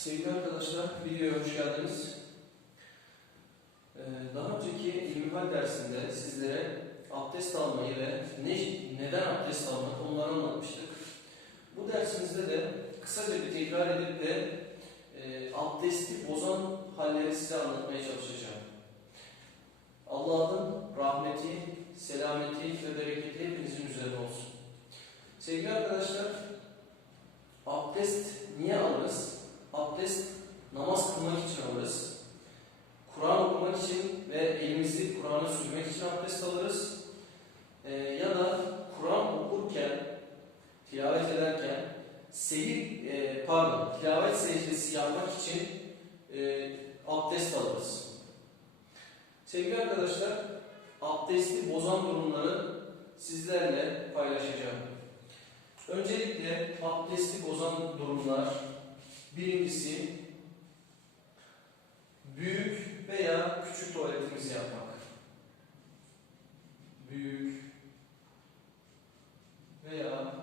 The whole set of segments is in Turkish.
Sevgili arkadaşlar, videoya hoş geldiniz. Ee, Daha önceki ilmihal dersinde sizlere abdest almayı ve ne, neden abdest almak onları anlatmıştık. Bu dersimizde de kısaca bir tekrar edip de e, abdesti bozan halleri size anlatmaya çalışacağım. Allah'ın rahmeti, selameti ve bereketi hepinizin üzerine olsun. Sevgili arkadaşlar, abdest niye alırız? Abdest namaz kılmak için alırız. Kur'an okumak için ve elimizi Kur'an'a sürmek için abdest alırız. Ee, ya da Kur'an okurken, tilavet ederken seyir, e, pardon, tilavet secdesi yapmak için e, abdest alırız. Sevgili arkadaşlar, abdesti bozan durumları sizlerle paylaşacağım. Öncelikle abdesti bozan durumlar Birincisi büyük veya küçük tuvaletimizi yapmak. Büyük veya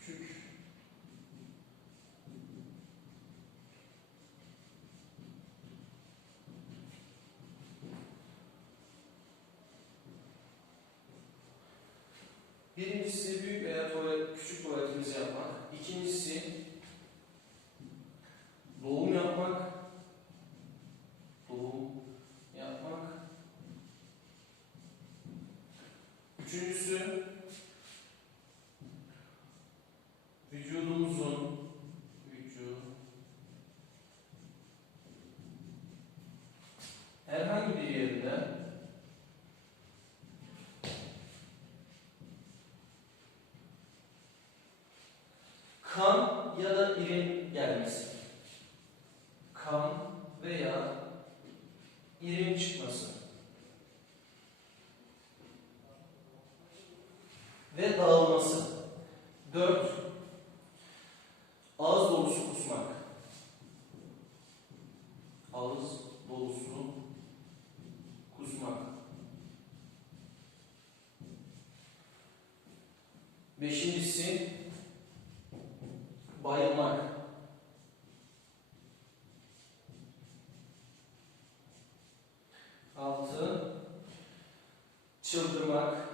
küçük Birincisi büyük veya tuvalet, küçük tuvaletimizi yapmak. İkincisi doğum yapmak. Doğum yapmak. Üçüncüsü vücudumuzun vücudu herhangi bir yerinde ya da irin gelmesi. Kan veya irin çıkması. Ve dağılması. Dört. Ağız dolusu kusmak. Ağız dolusu kusmak. Beşincisi bayılmak. Altı, çıldırmak.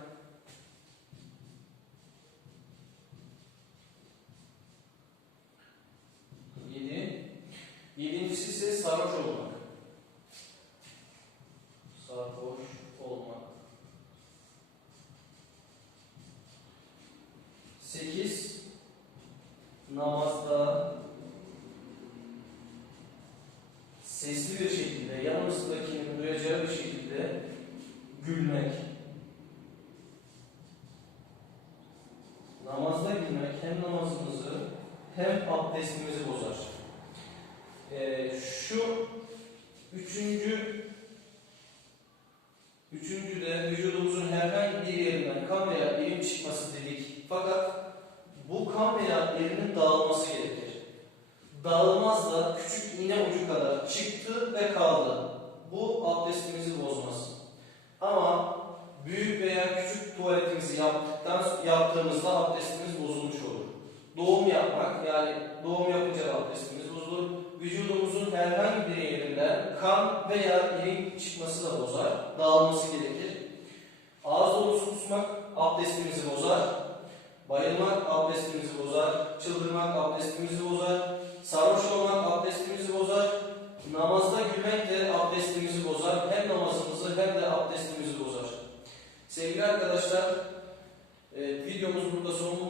Yedi, yedincisi ise sarhoş olmak. Sarhoş olmak. Sekiz, namazda sesli bir şekilde, yanımızdakinin duyacağı bir şekilde gülmek. Namazda gülmek hem namazımızı hem abdestimizi bozar. Ee, şu üçüncü üçüncü de vücudumuzun herhangi bir yerinden kan veya irin çıkması dedik. Fakat bu kan veya irinin dağılması gerekir. Dağılmaz da küçük iğne ucu kadar çıktı ve kaldı. Bu abdestimizi bozmaz. Ama büyük veya küçük tuvaletimizi yaptıktan yaptığımızda abdestimiz bozulmuş olur. Doğum yapmak yani doğum yapınca abdestimiz bozulur. Vücudumuzun herhangi bir yerinden kan veya irin çıkması da bozar. Dağılması gerekir. Ağız dolusu kusmak abdestimizi bozar. Bayılmak abdestimizi bozar, çıldırmak abdestimizi bozar, sarhoş olmak abdestimizi bozar, namazda gülmek de abdestimizi bozar, hem namazımızı hem de abdestimizi bozar. Sevgili arkadaşlar, e, videomuz burada son.